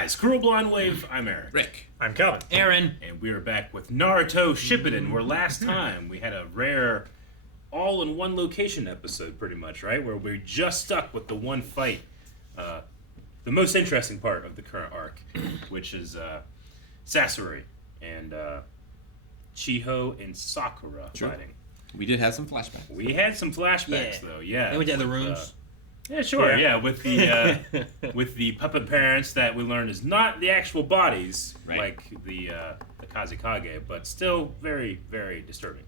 guys, Cruel Blind Wave, I'm Eric. Rick. I'm Calvin. Aaron. And we are back with Naruto Shippuden, where last time we had a rare all-in-one location episode, pretty much, right? Where we just stuck with the one fight. The most interesting part of the current arc, which is Sasori and Chiyo and Sakura fighting. We did have some flashbacks. We had some flashbacks, though, yeah. They went to other rooms. Yeah, sure. Yeah, with the with the puppet parents that we learned is not the actual bodies, like the Kazekage, but still very, very disturbing.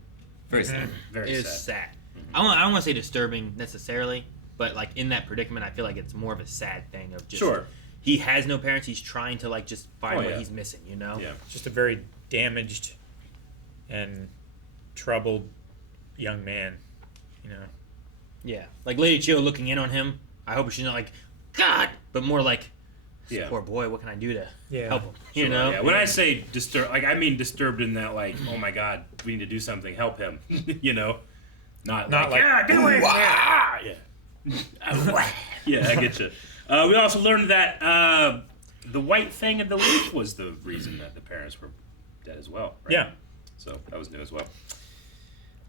Very sad. Very It is sad. I don't want to say disturbing necessarily, but like in that predicament, I feel like it's more of a sad thing of just he has no parents. He's trying to like just find what he's missing. You know. Yeah. Just a very damaged and troubled young man. You know. Yeah, like Lady Chiyo looking in on him. I hope she's not like, God, but more like, poor boy, what can I do to help him? You know? Yeah. When I say disturbed, like I mean disturbed in that like, oh my God, we need to do something, help him. You know, not like get away from yeah. Yeah, I get you. We also learned that the white thing in the leaf was the reason that the parents were dead as well. Right? Yeah. So that was new as well.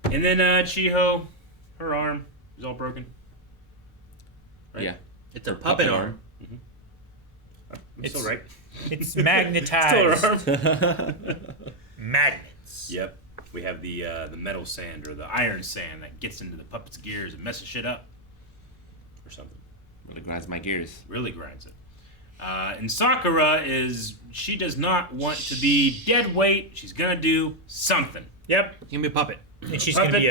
And then Chiyo, her arm is all broken. Right? Yeah. It's a puppet arm. Mm-hmm. I'm still right. It's magnetized. Still her arm. Magnets. Yep. We have the metal sand or the iron sand that gets into the puppet's gears and messes shit up. Or something. Really grinds my gears. Really grinds it. And Sakura she does not want to be dead weight. She's going to do something. Yep. She's gonna be a puppet. And she's going to be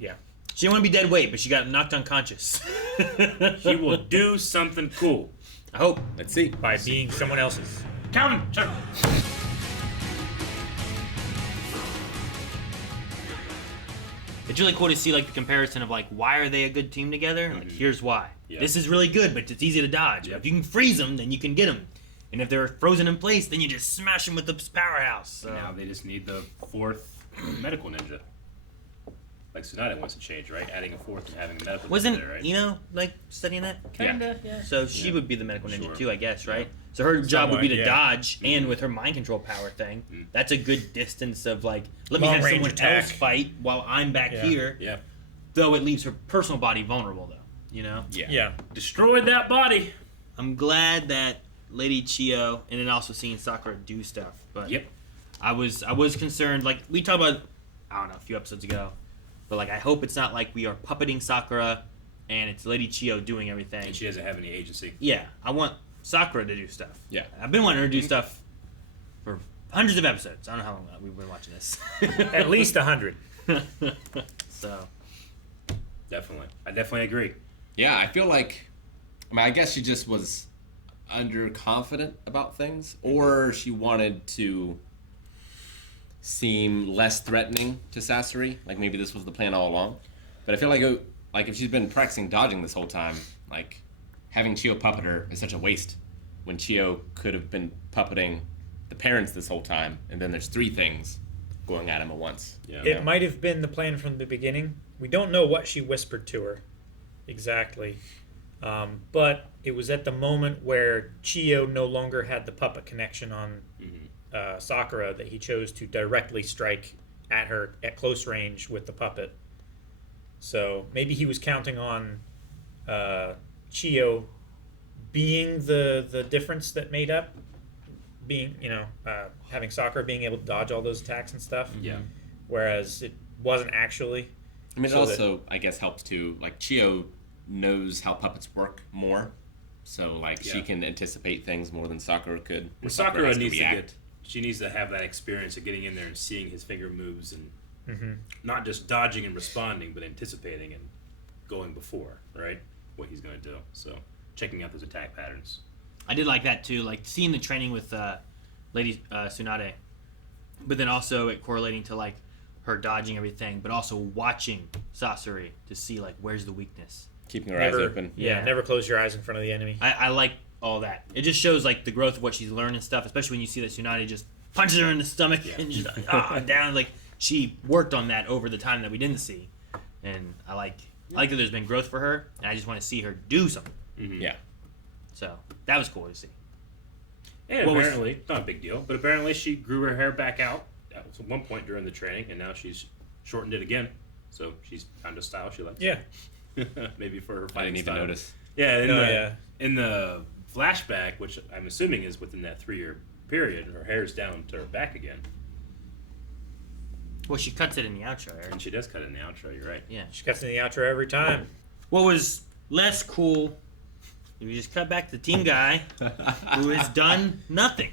yeah. She didn't want to be dead weight, but she got knocked unconscious. She will do something cool. I hope. Let's see. By being someone else's. Calvin, shut up. It's really cool to see like the comparison of like why are they a good team together? Like here's why. Yeah. This is really good, but it's easy to dodge. Yep. If you can freeze them, then you can get them. And if they're frozen in place, then you just smash them with the powerhouse. So. Now they just need the fourth medical ninja. Like Tsunade wants to change, right? Adding a fourth and having a medical Wasn't ninja, right? like studying that? Kinda, Yeah. So she would be the medical ninja Sure. too, I guess, right? So her job would be to yeah. dodge, and with her mind control power thing, that's a good distance of like, let me Long have range someone attack. else fight while I'm back here. Yeah. Though it leaves her personal body vulnerable, though. You know? Yeah. Destroyed that body. I'm glad that Lady Chiyo, and then also seeing Sakura do stuff. But I was concerned. Like we talked about, I don't know, a few episodes ago. But like I hope it's not like we are puppeting Sakura, and it's Lady Chiyo doing everything. And she doesn't have any agency. Yeah, I want Sakura to do stuff. Yeah. I've been wanting her to do stuff for hundreds of episodes. I don't know how long we've been watching this. At least 100. So. I definitely agree. Yeah, I feel like, I guess she just was underconfident about things, or she wanted to seem less threatening to Sasori. Like maybe this was the plan all along. But I feel like if she's been practicing dodging this whole time, like having Chiyo puppet her is such a waste. When Chiyo could have been puppeting the parents this whole time, and then there's three things going at him at once. Yeah. It might have been the plan from the beginning. We don't know what she whispered to her exactly. But it was at the moment where Chiyo no longer had the puppet connection on Sakura that he chose to directly strike at her at close range with the puppet. So maybe he was counting on Chiyo being the difference that made up, being having Sakura being able to dodge all those attacks and stuff. Yeah. Whereas it wasn't actually. I mean, it also, I guess, helps too. Like, Chiyo knows how puppets work more. So, like, she can anticipate things more than Sakura could. And Sakura needs she needs to have that experience of getting in there and seeing his finger moves and not just dodging and responding, but anticipating and going before, right? What he's going to do. So, checking out those attack patterns. I did like that too, like seeing the training with Lady Tsunade, but then also it correlating to like her dodging everything, but also watching Sasori to see like where's the weakness. Keeping her eyes open. Yeah, never close your eyes in front of the enemy. I like all that. It just shows like the growth of what she's learned and stuff, especially when you see that Tsunade just punches her in the stomach and just down. Like she worked on that over the time that we didn't see, and I like that there's been growth for her, and I just want to see her do something. Yeah. So that was cool to see. And apparently, not a big deal, but apparently she grew her hair back out at one point during the training, and now she's shortened it again. So she's found a style she likes. Yeah. Maybe for her I fighting didn't even style. notice. Yeah, in the flashback, which I'm assuming is within that 3-year period, her hair's down to her back again. Well, she cuts it in the outro, Eric. And she does cut it in the outro, you're right. Yeah. She cuts in the outro every time. What was less cool, we just cut back to Team Guy, who has done nothing.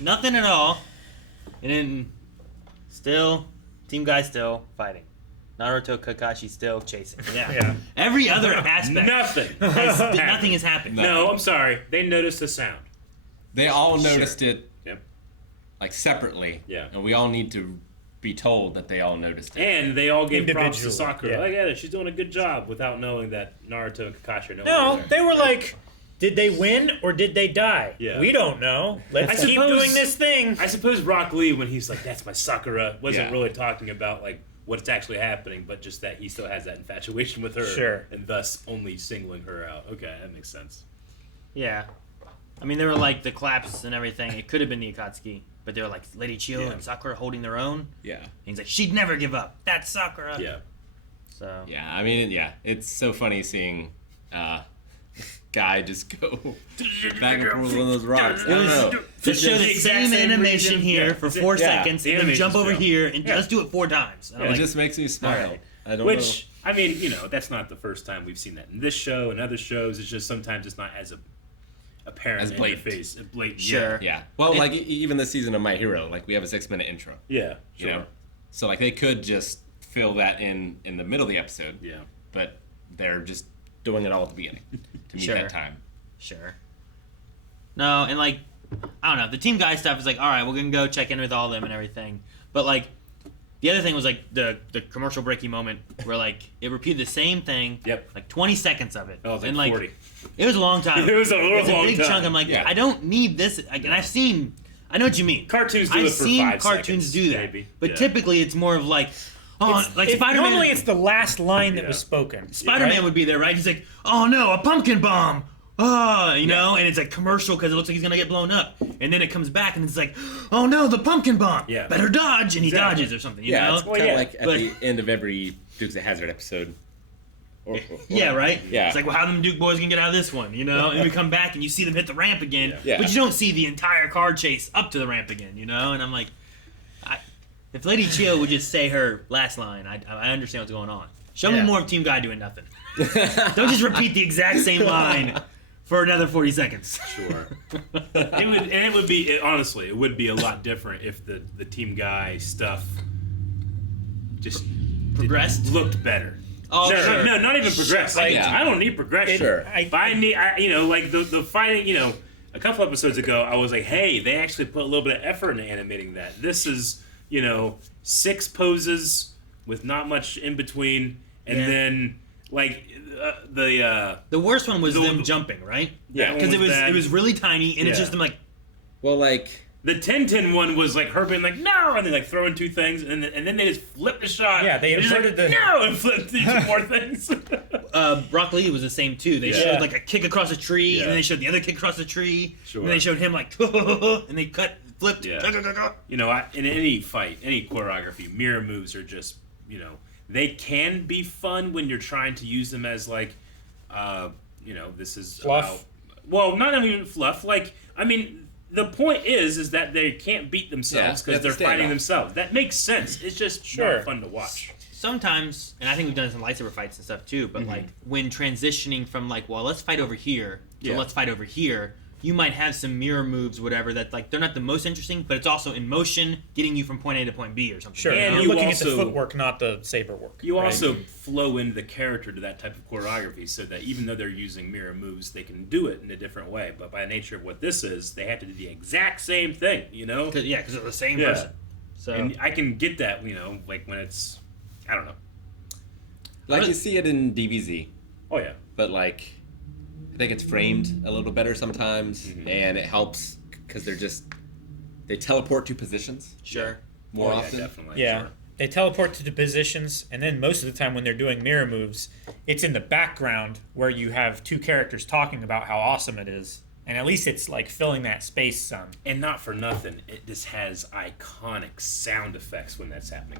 Nothing at all. And then still, Team Guy still fighting. Naruto Kakashi still chasing. Yeah. Every other aspect. Nothing. Nothing has happened. No, I'm sorry. They noticed the sound. They all noticed it, Yep. like, separately. Yeah. And we all need to be told that they all noticed it. And they all gave props to Individually, Sakura. yeah. Like, yeah, she's doing a good job without knowing that Naruto and Kakashi are No, they were like, did they win or did they die? Yeah. We don't know. Let's I keep suppose- doing this thing. I suppose Rock Lee, when he's like, that's my Sakura, wasn't Yeah. really talking about, like, what's actually happening, but just that he still has that infatuation with her. Sure. And thus only singling her out. Okay, that makes sense. Yeah. I mean, they were like the claps and everything. It could have been the Akatsuki, but they were like Lady Chiyo Yeah. and Sakura holding their own. Yeah. And he's like, she'd never give up. That's Sakura. Yeah. So. Yeah, I mean, yeah, it's so funny seeing Guy just go back and forth on those rocks. I don't know. Just show the exact same animation reason. here Yeah. for Is it- 4 yeah, seconds, the and then animation's jump over real. here and Yeah. just do it 4 times. And I'm It like, just makes me smile. Alright. I don't Which, I mean, you know, that's not the first time we've seen that in this show and other shows. It's just sometimes it's not as apparent As in blatant. your face. Blatant. Sure. know. Yeah. Well, like, even this season of My Hero, like, we have a 6-minute intro. Yeah. You Sure. know? So, like, they could just fill that in the middle of the episode. Yeah. But they're just doing it all at the beginning to meet Sure. that time. Sure. No, and like, I don't know. The Team Guy stuff is like, all right, we're gonna go check in with all of them and everything. But like, the other thing was like the commercial breaky moment where like it repeated the same thing. Yep. Like 20 seconds of it. Oh, it's like and like 40. it was a long time. It was a It's a long big time. chunk. I'm like, Yeah. I don't need this. Like, and I know what you mean. Cartoons do I've it for seen 5 cartoons seconds, do that, maybe. but Yeah. typically it's more of like, like Spider-Man. Normally it's the last line that Yeah. was spoken. Spider-Man right? would be there, right? He's like, oh no, a pumpkin bomb. You know, and it's like commercial because it looks like he's gonna get blown up, and then it comes back and it's like, oh no, the pumpkin bomb. Yeah. Better dodge, and he Exactly. dodges or something. You Yeah, know? it's kind of yeah, like at but- the end of every Dukes of Hazzard episode. Yeah, right. Yeah. It's like, well, how them Duke boys can get out of this one, you know? And we come back and you see them hit the ramp again, Yeah. but you don't see the entire car chase up to the ramp again, you know? And I'm like, if Lady Chiyo would just say her last line, I understand what's going on. Show me Yeah. more of Team Guy doing nothing. Don't just repeat the exact same line for another 40 seconds. Sure. it would be honestly, it would be a lot different if the Team Guy stuff just Progressed? looked better. Oh, No, sure. no, not even progressed. Like- Yeah. I don't need progression. Sure. If I need, you know, like the fighting, you know, a couple episodes ago, I was like, hey, they actually put a little bit of effort into animating that. This is, you know, 6 poses with not much in between, and Yeah. then like the The worst one was The- them jumping, right? Yeah, because bad. it was really tiny, and it's Yeah. just I'm like, Well, like, The 10-10 one was like her being like, no, and then like throwing 2 things, and then they just flipped the shot. Yeah, they And she's inverted like, the- no, and flipped 2 more things. Brock Lee was the same too. They Yeah. showed like a kick across a tree, Yeah. and then they showed the other kick across the tree, Sure. and they showed him like, and they flipped. Yeah. You know, in any fight, any choreography, mirror moves are just, you know, they can be fun when you're trying to use them as like, you know, this is Fluff. about, well, not even fluff. Like, I mean, the point is that they can't beat themselves Yeah, because they're that's the fighting standoff. themselves. That makes sense. It's just Sure. not fun to watch. Sometimes, and I think we've done some lightsaber fights and stuff too. But like when transitioning from like, well, let's fight over here to Yeah. let's fight over here. You might have some mirror moves, whatever. That like they're not the most interesting, but it's also in motion, getting you from point A to point B or something. Sure. you And know? You're you looking at the also- footwork, not the saber work. You right? also flow into the character to that type of choreography so that even though they're using mirror moves, they can do it in a different way. But by nature of what this is, they have to do the exact same thing, you know? because they're the same Yeah. person. So And I can get that, you know, like when it's, I don't know. like you see it in DBZ, Oh, yeah. but like, I think it's framed a little better sometimes, and it helps because they teleport to positions sure. more Oh, often. Yeah, definitely. Yeah. Sure. They teleport to the positions, and then most of the time when they're doing mirror moves, it's in the background where you have 2 characters talking about how awesome it is, And at least it's like filling that space some. And not for nothing, this has iconic sound effects when that's happening.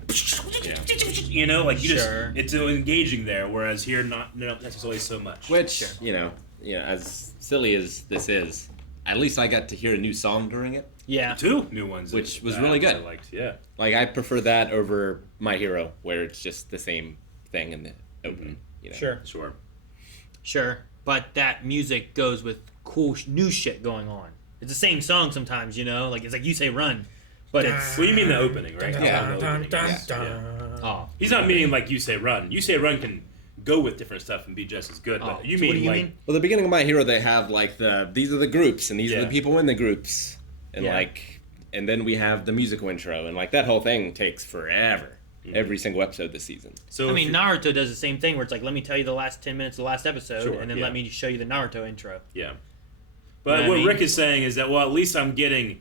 You know, like it's engaging there, whereas here not necessarily so much. Which, you know, as silly as this is, at least I got to hear a new song during it. Yeah. 2 new ones. Which was really good. I liked, yeah. Like, I prefer that over My Hero, where it's just the same thing in the opening. You know? Sure. But that music goes with cool new shit going on. It's the same song sometimes, you know? Like, it's like You Say Run, but it's... Well, you mean the opening, right? Oh. He's not meaning like You Say Run. You Say Run can go with different stuff and be just as good. But you mean like... Well, the beginning of My Hero, they have, like, these are the groups, and these are the people in the groups. And, and then we have the musical intro, and, like, that whole thing takes forever. Every single episode this season. So I mean, Naruto does the same thing where it's like, let me tell you the last 10 minutes of the last episode, and then let me show you the Naruto intro. Yeah. But what Rick is saying is that, well, at least I'm getting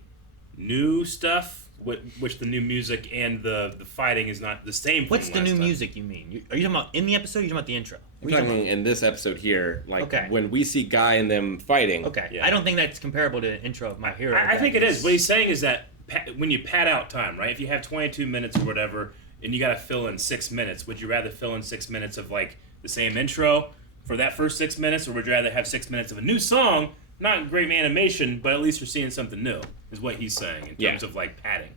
new stuff, which the new music and the fighting is not the same. What's the new music you mean? Are you talking about in the episode or are you talking about the intro? I'm talking in this episode here, like when we see Guy and them fighting. Okay. Yeah. I don't think that's comparable to the intro of My Hero. I think it is. What he's saying is that when you pad out time, right? If you have 22 minutes or whatever, and you got to fill in 6 minutes, would you rather fill in 6 minutes of like the same intro for that first 6 minutes, or would you rather have 6 minutes of a new song? Not great animation, but at least you're seeing something new, is what he's saying in terms of like padding.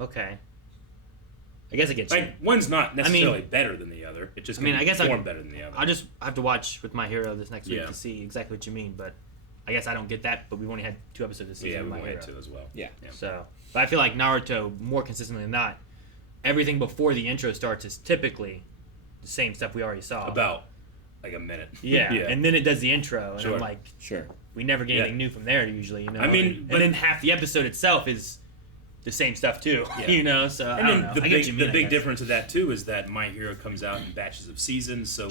Okay. I guess I get you. Like, one's not necessarily better than the other. It just can perform better than the other. I have to watch with My Hero this next week to see exactly what you mean, but I guess I don't get that, but we've only had 2 episodes this season of My Hero. Yeah, we had 2 as well. Yeah. So, but I feel like Naruto, more consistently than not, everything before the intro starts is typically the same stuff we already saw. About like a minute. Yeah. And then it does the intro, and I'm like, sure. We never get anything new from there usually, you know. I mean, and then half the episode itself is the same stuff too, you know. So I don't know. The big difference of that too is that My Hero comes out in batches of seasons, so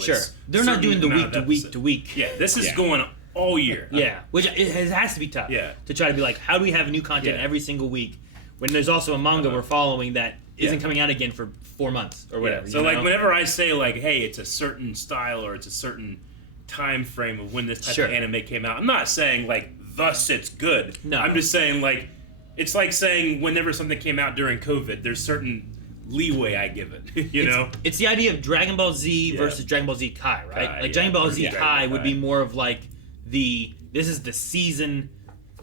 they're not doing the week to week. Yeah, this is going all year. Yeah, which it has to be tough. Yeah. To try to be like, how do we have new content every single week when there's also a manga we're following that isn't coming out again for 4 months or whatever. So like whenever I say like, hey, it's a certain style or it's a certain time frame of when this type of anime came out, I'm not saying like thus it's good. No. I'm just saying like it's like saying whenever something came out during COVID, there's certain leeway I give it. you know? It's the idea of Dragon Ball Z versus Dragon Ball Z Kai, right? Like Dragon Ball Z Kai would be more of like this is the season,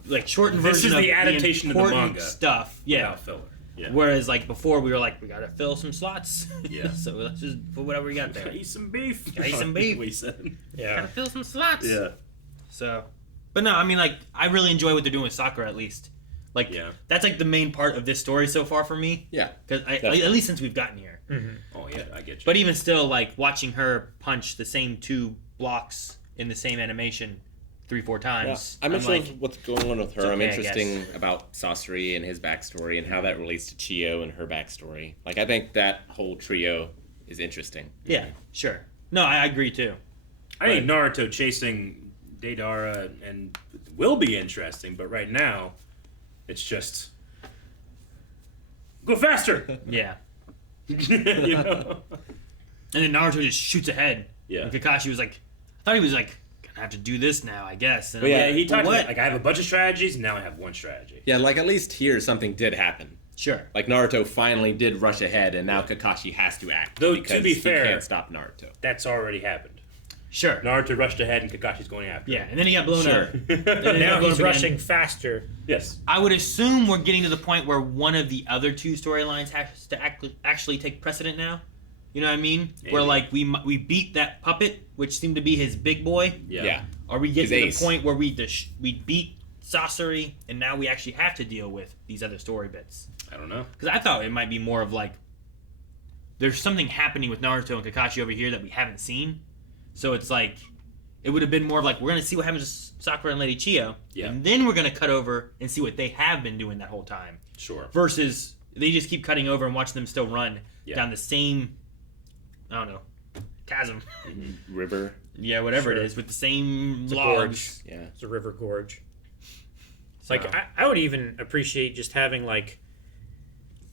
like shortened version of the adaptation of the manga stuff. Yeah. Filler. Yeah. Whereas like before we were like, we gotta fill some slots. Yeah. So let's just put whatever we got there. Eat some beef. Eat some beef. We said. Yeah. Gotta fill some slots. Yeah. So, but no, I mean like I really enjoy what they're doing with Sakura at least. Like that's like the main part of this story so far for me. Yeah. Because at least since we've gotten here. Mm-hmm. Oh yeah, I get you. But even still, like watching her punch the same 2 blocks in the same animation 3-4 times. Yeah. I'm interested in what's going on with her. Okay, I'm interested about Sasori and his backstory and how that relates to Chiyo and her backstory. Like, I think that whole trio is interesting. Yeah, sure. No, I agree too. I think Naruto chasing Deidara and will be interesting, but right now, it's just go faster. Yeah. you know? And then Naruto just shoots ahead. Yeah. And Kakashi was like, I thought he was like, gonna have to do this now, I guess. And He talked about, like, I have a bunch of strategies, and now I have one strategy. Yeah, like, at least here something did happen. Sure. Like, Naruto finally did rush ahead, and now Kakashi has to act. Though, to be fair, he can't stop Naruto. That's already happened. Sure. Naruto rushed ahead, and Kakashi's going after him. Yeah, and then he got blown up. Now he's rushing faster. Yes. I would assume we're getting to the point where one of the other 2 storylines has to actually take precedent now. You know what I mean? Maybe. Where like we beat that puppet, which seemed to be his big boy. Yeah. Are we getting to His the point where we beat Sasori, and now we actually have to deal with these other story bits? I don't know. Because I thought it might be more of like there's something happening with Naruto and Kakashi over here that we haven't seen. So it's like it would have been more of like we're gonna see what happens to Sakura and Lady Chiyo, and then we're gonna cut over and see what they have been doing that whole time. Sure. Versus they just keep cutting over and watching them still run down the same, I don't know, chasm, River. Yeah, whatever it is, with the same logs. Yeah, it's a river gorge. So. Like I would even appreciate just having like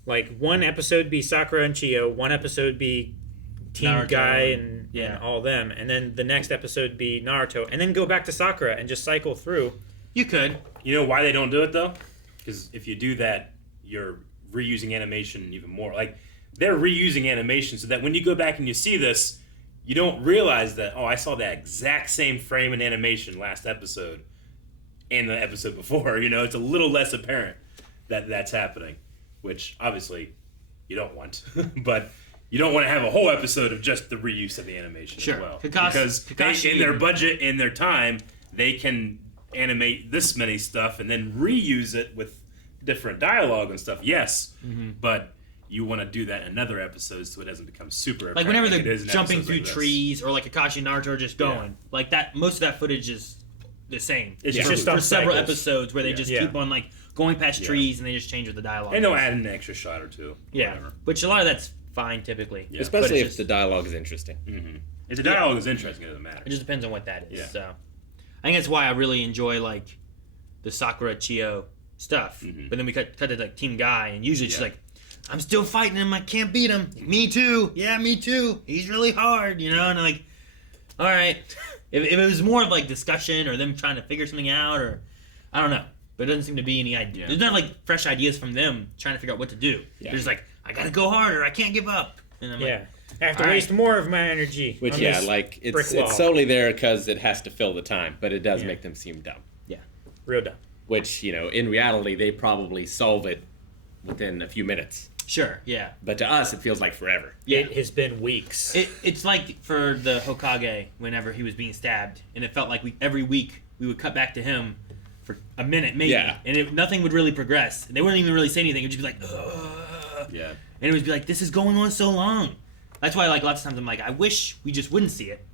one episode be Sakura and Chiyo, one episode be Team Naruto, Guy and all them, and then the next episode be Naruto, and then go back to Sakura and just cycle through. You could. You know why they don't do it though? Because if you do that, you're reusing animation even more. Like they're reusing animation so that when you go back and you see this, you don't realize that, oh, I saw that exact same frame in animation last episode and the episode before. You know, it's a little less apparent that that's happening, which obviously you don't want. But you don't want to have a whole episode of just the reuse of the animation as well. Because in their budget, in their time, they can animate this many stuff and then reuse it with different dialogue and stuff. Yes, but you want to do that in other episodes so it doesn't become super like whenever they're jumping through trees or like Kakashi and Naruto are just going like that. Most of that footage is the same. It's just for on several cycles. episodes where they just keep on like going past trees and they just change with the dialogue. And they'll add an extra shot or two. Yeah, Whatever. which a lot of that's fine typically. Yeah. Especially if the dialogue is interesting. If the dialogue is interesting, it doesn't matter. It just depends on what that is. Yeah. So I think that's why I really enjoy like the Sakura Chiyo stuff. But then we cut to like Team Guy, and usually she's like, "I'm still fighting him. I can't beat him. Me too. Yeah, me too. He's really hard, you know." And I'm like, all right. If it was more of like discussion or them trying to figure something out, or I don't know, but it doesn't seem to be any idea. There's not like fresh ideas from them trying to figure out what to do. They're just like, I gotta go harder. I can't give up. And I'm like, I have to waste more of my energy. Which, on this like, brick wall. it's solely there because it has to fill the time, but it does make them seem dumb. yeah. Real dumb. Which, you know, in reality, they probably solve it within a few minutes. Sure, yeah. But to us, it feels like forever. Yeah. It has been weeks. It's like for the Hokage whenever he was being stabbed, and it felt like every week we would cut back to him for a minute maybe, and nothing would really progress. They wouldn't even really say anything. It would just be like, ugh. Yeah. And it would be like, this is going on so long. That's why like lots of times I'm like, I wish we just wouldn't see it.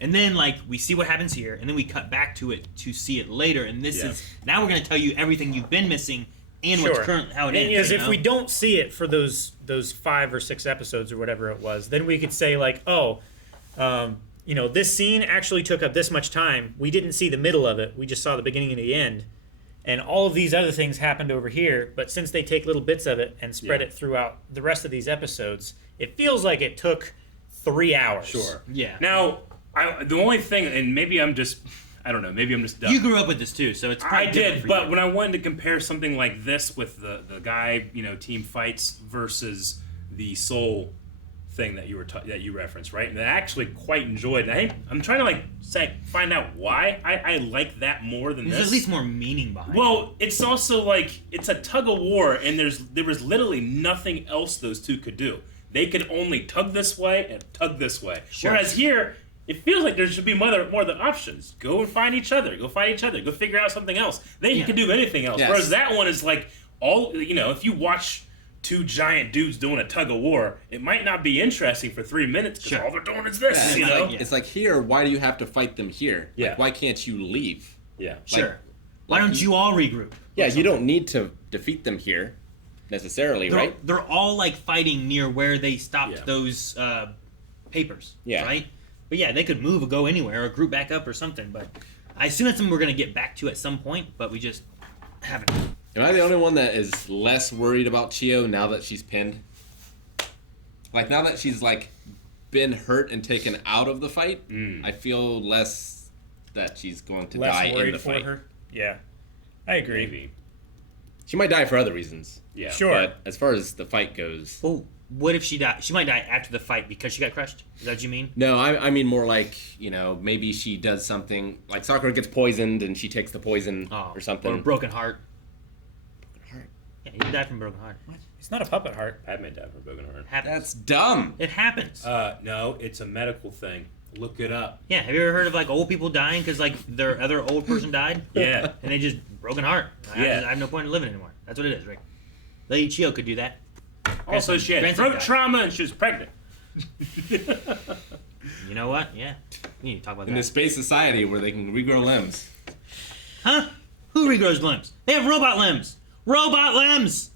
And then like we see what happens here, and then we cut back to it to see it later. And this is now we're gonna tell you everything you've been missing and what's currently how it is. Because if we don't see it for those 5 or 6 episodes or whatever it was, then we could say like, this scene actually took up this much time. We didn't see the middle of it. We just saw the beginning and the end. And all of these other things happened over here. But since they take little bits of it and spread it throughout the rest of these episodes, it feels like it took 3 hours. Sure. Yeah. Now, the only thing, and maybe I'm just, I don't know, maybe I'm just dumb. You grew up with this too, so it's probably I different did, for but you. when I wanted to compare something like this with the guy, team fights versus the soul thing that you referenced, right? And I actually quite enjoyed. And I'm trying to find out why I like that more than There's this. at least more meaning behind it. Well, it's also like it's a tug of war, and there was literally nothing else those two could do. They could only tug this way and tug this way. Sure. Whereas here, it feels like there should be more than options. Go and find each other. Go find each other. Go figure out something else. Then you can do anything else. Yes. Whereas that one is like if you watch 2 giant dudes doing a tug of war, it might not be interesting for 3 minutes because all they're doing is this. It's like here, why do you have to fight them here? Yeah. Like, why can't you leave? Yeah. Sure. Why don't you all regroup? Yeah, you don't need to defeat them here, necessarily, right? They're all like fighting near where they stopped those papers. Yeah. Right? But yeah, they could move or go anywhere or group back up or something. But I assume that's something we're going to get back to at some point, but we just haven't. Am I the only one that is less worried about Chiyo now that she's pinned? Like, now that she's, been hurt and taken out of the fight, I feel less that she's going to die in the fight. Her? Yeah. I agree. Maybe. She might die for other reasons. Yeah. Sure. But as far as the fight goes... Well, what if she died? She might die after the fight because she got crushed. Is that what you mean? No, I mean more like, maybe she does something... Like, Sakura gets poisoned and she takes the poison or something. Or a broken heart. Broken heart. Yeah, you died from a broken heart. What? It's not a puppet heart. Padme died from a broken heart. Happens. That's dumb. It happens. No, it's a medical thing. Look it up. Yeah, have you ever heard of old people dying because their other old person died? Yeah. And they just broken heart. I have no point in living anymore. That's what it is, Rick. Lady Chiyo could do that. Also, she had Grandson throat died. trauma and she was pregnant. You know what? Yeah. We need to talk about In that. this space society where they can regrow limbs. Huh? Who regrows limbs? They have robot limbs. Robot limbs.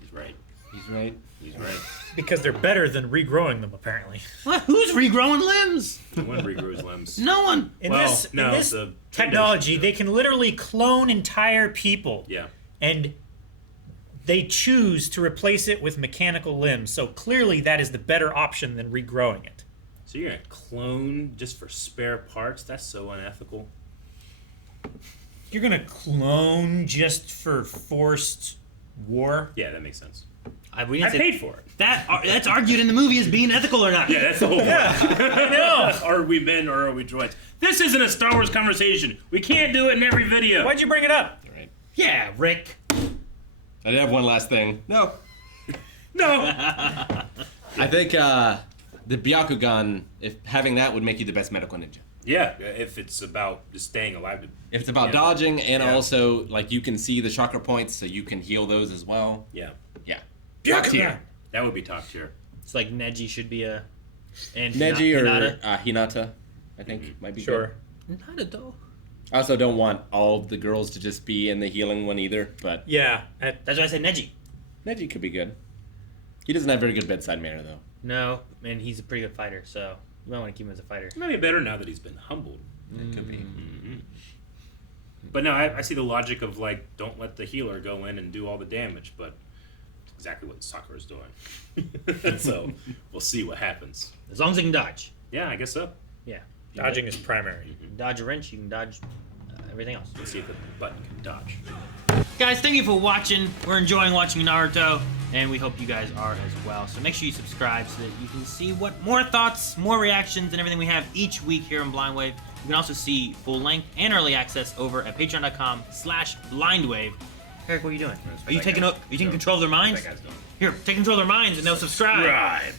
He's right. He's right. He's right. Because they're better than regrowing them, apparently. What? Who's regrowing limbs? No one regrows limbs. No one. In Well, this, no, in this the technology, foundation, they can literally clone entire people. Yeah. And they choose to replace it with mechanical limbs. So clearly that is the better option than regrowing it. So you're gonna clone just for spare parts? That's so unethical. You're gonna clone just for forced war? Yeah, that makes sense. We I didn't say paid for it. that's argued in the movie as being ethical or not. Yeah, that's the whole point. I know. Are we men or are we droids? This isn't a Star Wars conversation. We can't do it in every video. Why'd you bring it up? All right. Yeah, Rick. I did have one last thing. No. No. I think the Byakugan, if having that would make you the best medical ninja. Yeah, if it's about just staying alive. If it's about Yeah. dodging and Yeah. also like you can see the chakra points, so you can heal those as well. Yeah, Yeah. Byakugan. Top tier. that would be top tier. It's like Neji should be a and Neji or Hinata. Hinata, I think might be Sure. good. Hinata though. I also don't want all of the girls to just be in the healing one either, but Yeah. That's why I said Neji. Neji could be good. He doesn't have very good bedside manner though. No, and he's a pretty good fighter, so you might want to keep him as a fighter. It might be better now that he's been humbled. It could be. Mm-hmm. But no, I see the logic of like, don't let the healer go in and do all the damage, but it's exactly what Sakura's doing. So we'll see what happens. As long as he can dodge. Yeah, I guess so. Yeah. Dodging is primary. Dodge a wrench, you can dodge everything else. Let's see if the button can dodge. Guys, thank you for watching. We're enjoying watching Naruto, and we hope you guys are as well. So make sure you subscribe so that you can see what more thoughts, more reactions, and everything we have each week here on Blind Wave. You can also see full length and early access over at patreon.com/blindwave. Eric, what are you doing? Are you taking control of their minds? That guy's doing. Here, take control of their minds and they'll subscribe. Subscribe.